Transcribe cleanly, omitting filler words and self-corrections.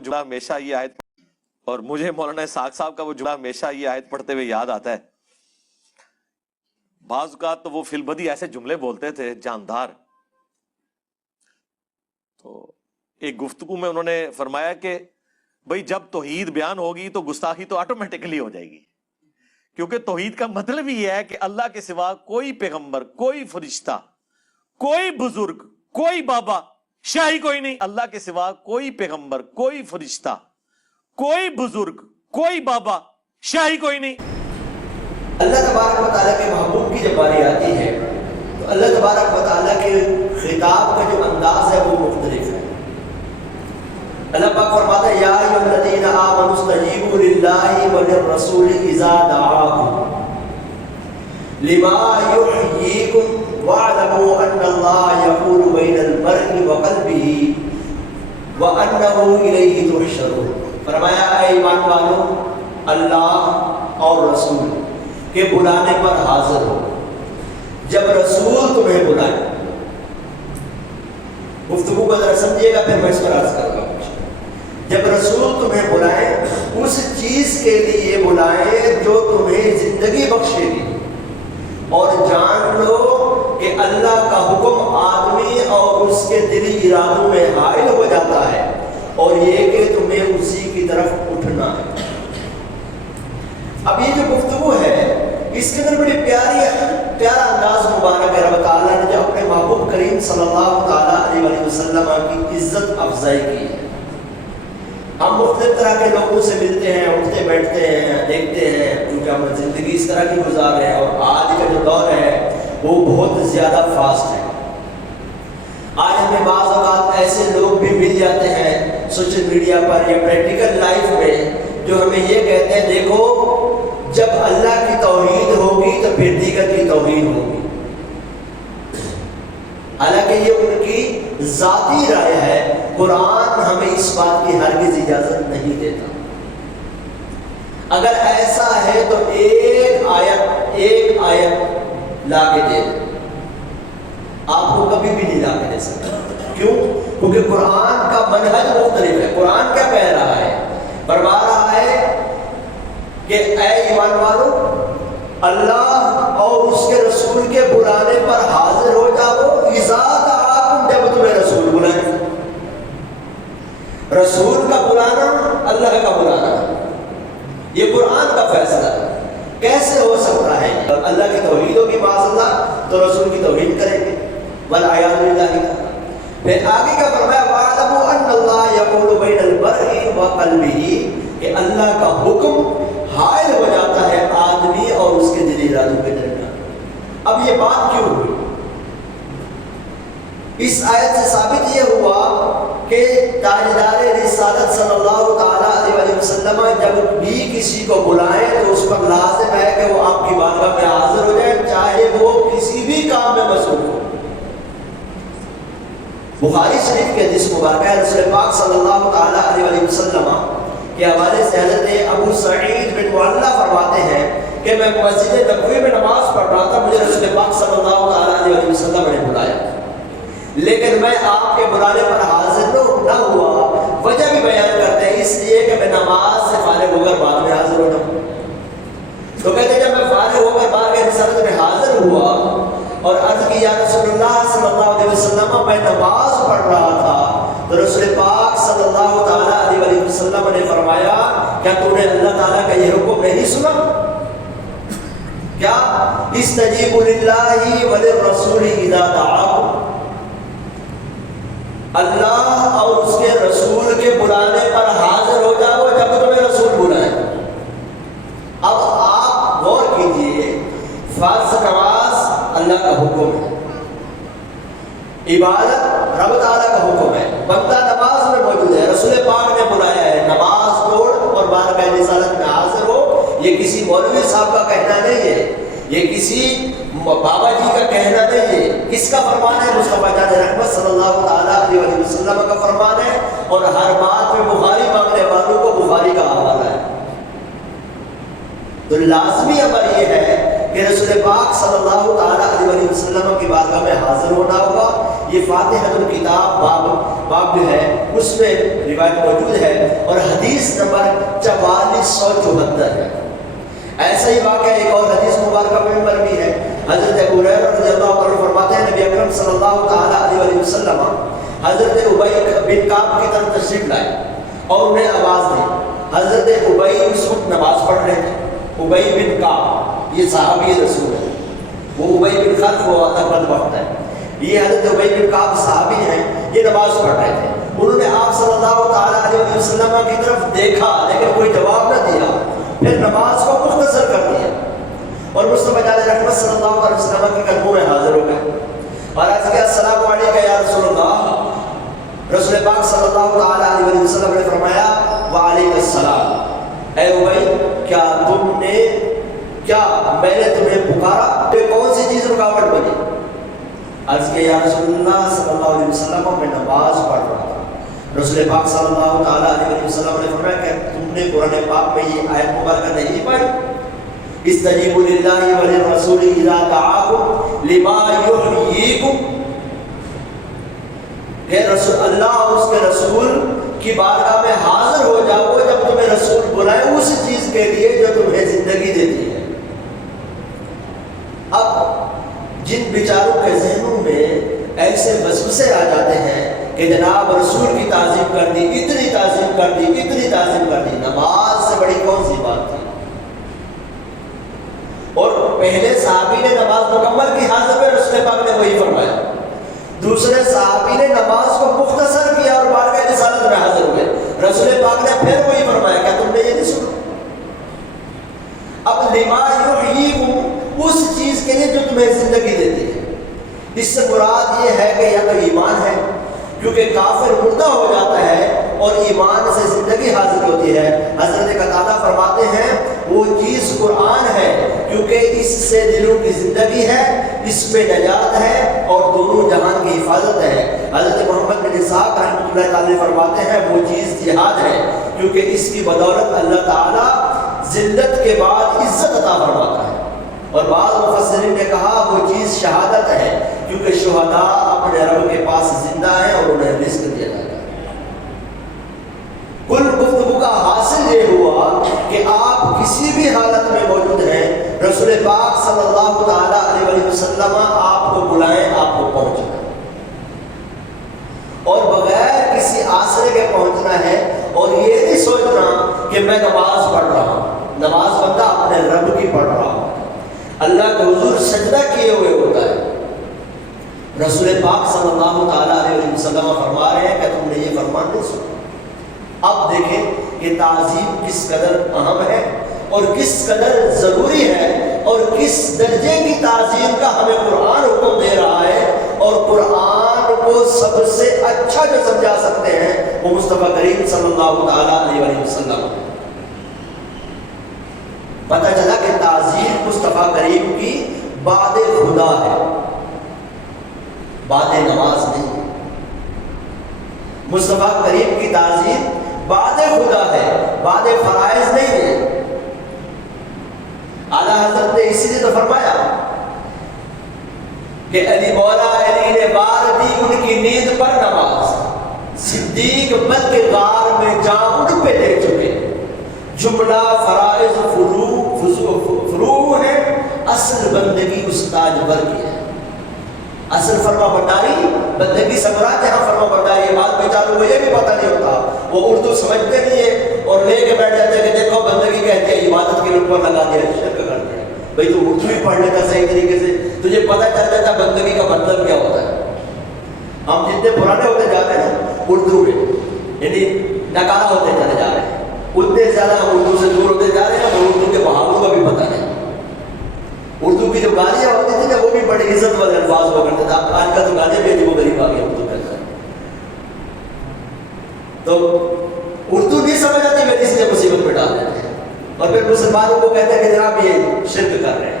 جملہ ہمیشہ یہ آیت اور مجھے مولانا اسحاق صاحب کا وہ جملہ ہمیشہ یہ آیت پڑھتے ہوئے یاد آتا ہے. بعض اوقات تو وہ فی البدی ایسے جملے بولتے تھے جاندار. تو ایک گفتگو میں انہوں نے فرمایا کہ بھئی جب توحید بیان ہوگی تو گستاخی تو آٹومیٹکلی ہو جائے گی، کیونکہ توحید کا مطلب ہی ہے کہ اللہ کے سوا کوئی پیغمبر، کوئی فرشتہ، کوئی بزرگ، کوئی بابا، شاہی کوئی نہیں. اللہ کے سوا کوئی پیغمبر، کوئی فرشتہ، کوئی بزرگ، کوئی بابا، شاہی کوئی نہیں. اللہ تبارک و تعالیٰ کے محبوب کی جب باری آتی ہے تو اللہ تبارک و تعالیٰ کے خطاب کا جو انداز ہے وہ مختلف ہے. اللہ پاک فرماتا ہے یا ایھا الذین آمنوا استجیبوا للہ وللرسول اذا دعاکم لما یحییکم واعلموا ان اللہ یحول بین المرء وقلبہ وانہ الیہ تحشرون. فرمایا اے ایمان والو، اللہ اور رسول کے بلانے پر حاضر ہو. جب رسول تمہیں بلائے، گفتگو کو ذرا سمجھیے گا پھر میں اس پر عرض کروں گا. جب رسول تمہیں بلائیں اس چیز کے لیے بلائیں جو تمہیں زندگی بخشے گی، اور جان لو کہ اللہ کا حکم آدمی اور اس کے دلی ارادوں میں حائل ہو جاتا ہے، اور یہ کہ تمہیں اسی کی طرف اٹھنا ہے. اب یہ جو گفتگو ہے اس کے اندر بڑی پیارا انداز مبارک ہے. رب تعالیٰ نے جو اپنے محبوب کریم صلی اللہ تعالیٰ علیہ وسلم کی عزت افزائی کی ہے. ہم مختلف طرح کے لوگوں سے ملتے ہیں، اٹھتے بیٹھتے ہیں، دیکھتے ہیں ان کا زندگی اس طرح کی گزار رہے ہیں، اور آج کا جو دور ہے وہ بہت زیادہ فاسٹ ہے. آج ہمیں بعض اوقات ایسے لوگ بھی مل جاتے ہیں سوشل میڈیا پر یا پریکٹیکل لائف میں جو ہمیں یہ کہتے ہیں دیکھو جب اللہ کی توحید ہوگی تو پھر دیگر کی توحید ہوگی. حالانکہ یہ ان کی ذاتی رائے ہے. قرآن ہمیں اس بات کی ہرگز اجازت نہیں دیتا. اگر ایسا ہے تو ایک آیت لا کے دے دیں. آپ کو کبھی بھی نہیں لا کے دے سکتا. کیوں؟ کیونکہ قرآن کا منہج مختلف ہے. قرآن کیا کہہ رہا ہے؟ فرما رہا ہے کہ اے ایمان والو، اللہ اور اس کے رسول کے بلانے پر حاضر ہو جاؤ. اذا دعاکم، جب تمہیں رسول بلائیں. رسول کا بلانا اللہ کا بلانا، یہ قرآن کا فیصلہ ہے. کیسے ہو سکتا ہے؟ اللہ کی توحید ہوگی معاذ اللہ تو رسول کی توہین کریں گے والعیاذ باللہ. پھر آگے کا فرمایا وَاعْلَمُوا أَنَّ اللَّهَ يَحُولُ بَيْنَ الْمَرْءِ وَقَلْبِهِ، کہ اللہ کا حکم حائل ہو جاتا ہے آدمی اور اس کے دلی ارادوں کے درمیان. اب یہ بات کیوں ہوئی؟ اس آیت سے ثابت یہ ہوا کہ تاجدار رسالت صلی اللہ تعالیٰ علیہ وسلم جب بھی کسی کو بلائیں تو اس پر لازم ہے کہ وہ آپ کی بارگاہ میں حاضر ہو جائے، چاہے وہ کسی بھی کام میں مصروف ہو. بخاری شریف کے حدیث مبارکہ ہے، رسول پاک صلی اللہ تعالیٰ علیہ وسلم کے حوالے سے حضرت ابو سعید بن معلہ فرماتے ہیں کہ میں مسجد نبوی میں نماز پڑھ رہا تھا، مجھے رسول پاک صلی اللہ تعالیٰ علیہ وسلم نے بلایا، لیکن میں آپ کے بلانے پر حاضر نہ ہوا. وجہ بھی بیان کرتے ہیں اس لیے کہ میں نماز سے فارغ ہو کر بعد میں حاضر ہونا. تو کہتے ہیں جب میں فارغ ہو کر بعد میں رسالت میں حاضر ہوا اور عرض کی یا رسول اللہ صلی اللہ علیہ وسلم میں نماز پڑھ رہا تھا، تو رسول پاک صلی اللہ تعالیٰ علیہ وسلم نے فرمایا کیا تو نے اللہ تعالیٰ کا یہ حکم نہیں سنا؟ کیا استجیبوا للہ وللرسول اذا دعاکم، اللہ اور اس کے رسول کے بلانے پر حاضر ہو جاؤ جب تمہیں رسول بلائیں. اب آپ غور کیجئے، فرض نماز اللہ کا حکم ہے، عبادت رب تعالیٰ کا حکم ہے، بندہ نماز میں موجود ہے، رسول پاک نے بلایا ہے نماز توڑ اور بارگاہ رسالت میں حاضر ہو. یہ کسی مولوی صاحب کا کہنا نہیں ہے، یہ کسی بابا جی کا کہنا نہیں ہے. کس کا فرمان ہے؟ مصطفیٰ جان رحمت صلی اللہ تعالیٰ علیہ وسلم کا فرمان ہے، اور ہر بات میں بخاری مانگنے والوں کو بخاری کا حوالہ ہے. تو لازمی امر یہ ہے کہ رسول پاک صلی اللہ تعالیٰ علیہ وسلم کی بارگاہ میں حاضر ہونا ہوگا. یہ فاتحۃ الکتاب باب جو ہے اس میں روایت موجود ہے اور حدیث نمبر 4474 ہے۔ ایسا ہی واقعہ ایک اور حدیث مبارکہ میں بھی ہے۔ حضرت ابو ہریرہ رضی اللہ عنہ فرماتے ہیں نبی اکرم صلی اللہ تعالی علیہ وسلم حضرت ابی بن کعب کی طرف تشریف لائے اور انہیں آواز دی۔ حضرت ابی اس وقت نماز پڑھ رہے تھے۔ ابی بن کعب یہ صحابی رسول ہے، وہ ابی بن خلف وہ اکبر وقت ہے، یہ حضرت ابی بن کعب صحابی ہیں، یہ نماز پڑھ رہے تھے۔ انہوں نے آپ صلی اللہ تعالی علیہ وسلم کی طرف دیکھا لیکن کوئی جواب نہ دیا، پھر نماز کو مختصر کر دیا اور مصطفیٰ علیہ رحمت صلی اللہ علیہ وسلم کے قدموں میں حاضر ہو گئے اور عرض کیا السلام علیکم یا رسول اللہ۔ رسول پاک صلی اللہ تعالی علیہ وسلم نے فرمایا وعلیکم السلام، اے ابی کیا میں نے تمہیں پکارا، کہ کون سی چیز رکاوٹ بنی؟ عرض کیا یا رسول اللہ صلی اللہ علیہ وسلم میں نماز پڑھ رہا تھا۔ رسول پاک صلی اللہ تعالی علیہ وسلم نے فرمایا کہ تم نے قرآن پاک میں یہ آیت مبارکہ نہیں پڑھی استجیبوا للہ وللرسول اذا دعاکم لما یحییکم، کہ رسول اللہ اور اس کے رسول کی بارگاہ میں حاضر ہو جاؤ جب تمہیں رسول بلائے اس چیز کے لیے جو تمہیں زندگی دیتی ہے۔ اب جن بیچاروں کے ذہنوں میں ایسے وسوسے آ جاتے ہیں کہ جناب رسول کی تعظیم کر دی، اتنی تعظیم کر دی، اتنی تعظیم کر دی، نماز سے بڑی کون سی بات تھی؟ اور پہلے صحابی نے نماز مکمل کی، حاضر میں رسول پاک نے وہی فرمایا۔ دوسرے صحابی نے نماز کو مختصر کیا اور بارگاہ رسالت میں حاضر ہوئے، رسول پاک نے پھر وہی فرمایا۔ کیا تم نے یہ نہیں سنا؟ اب لما یحییکم اس چیز کے لیے جو تمہیں زندگی دیتی ہے، اس سے مراد یہ ہے کہ یا تو ایمان ہے، کیونکہ کافر مردہ ہو جاتا ہے اور ایمان سے زندگی حاصل ہوتی ہے۔ حضرت قتادہ فرماتے ہیں وہ چیز قرآن ہے، کیونکہ اس سے دلوں کی زندگی ہے، اس میں نجات ہے اور دونوں جہان کی حفاظت ہے۔ حضرت محمد بن اسحاق رحمۃ اللہ تعالی فرماتے ہیں وہ چیز جہاد ہے، کیونکہ اس کی بدولت اللہ تعالیٰ ذلت کے بعد عزت عطا فرماتا ہے۔ اور بعض مفسرین نے کہا وہ چیز شہادت ہے، کیونکہ شہداء اپنے رب کے پاس زندہ ہیں اور انہیں رزق دیا جاتا ہے۔ کل گفتگو کا حاصل یہ ہوا کہ آپ کسی بھی حالت میں موجود ہیں، رسول پاک صلی اللہ تعالی علیہ وسلم آپ کو بلائیں، آپ کو پہنچنا اور بغیر کسی آسرے کے پہنچنا ہے، اور یہ نہیں سوچنا کہ میں نماز پڑھ رہا ہوں۔ نماز بندہ اپنے رب کی پڑھ رہا ہوں، اللہ کے حضور سجدہ کیے ہوئے ہوتا ہے۔ رسول پاک صلی اللہ تعالی علیہ وسلم فرما رہے ہیں کہ تم نے یہ فرمان نہیں سنا۔ اب دیکھیں یہ تعظیم کس قدر اہم ہے اور کس قدر ضروری ہے، اور کس درجے کی تعظیم کا ہمیں قرآن حکم دے رہا ہے، اور قرآن کو سب سے اچھا جو سمجھا سکتے ہیں وہ مصطفیٰ کریم صلی اللہ تعالی علیہ وسلم۔ پتہ چلا کہ تعظیم مصطفیٰ کریم کی بعد خدا ہے، بعد نماز نہیں۔ مصطفیٰ کریم کی تعظیم بعد خدا ہے، بعد فرائض نہیں ہے۔ اعلیٰ حضرت نے اسی لیے تو فرمایا کہ علی مولا علی نے بار دی ان کی نیند پر نماز، صدیق بد کے غار میں جام ان پہ دے چکے، جملہ فرائض فروع ہے، اصل بندگی استاج بر کی ہے۔ اصل فرما برداری بندگی سمراج، جہاں فرما برداری ہے۔ بات بیچاروں کو یہ بھی پتہ نہیں ہوتا، وہ اردو سمجھتے نہیں ہے اور لے کے بیٹھ جاتے ہیں کہ دیکھو بندگی کہتے ہیں، عبادت کے اوپر لگا دیا، شرک کرتے ہیں۔ بھئی تو اردو ہی پڑھ لیتا صحیح طریقے سے، تجھے پتہ چل جاتا بندگی کا مطلب کیا ہوتا ہے۔ ہم جتنے پرانے ہوتے جا رہے ہیں نا اردو میں، یعنی نکارا ہوتے چلے جا رہے ہیں، اتنے زیادہ ہم اردو سے دور ہوتے جا رہے ہیں، اور اردو کے محاوروں کا بھی پتہ نہیں۔ اردو کی جو گالیاں ہوتی تھی نا وہ بھی بڑے عزت والے الفاظ ہوا کرتے تھے، آج کل تو گالیاں بھی عجیب و غریب آ گئی اردو میں۔ تو اردو نہیں سمجھ آتی، میں اس لیے مصیبت میں ڈال دیتے ہیں، اور پھر مسلمانوں کو کہتے ہیں کہ جناب یہ شرک کر رہے ہیں۔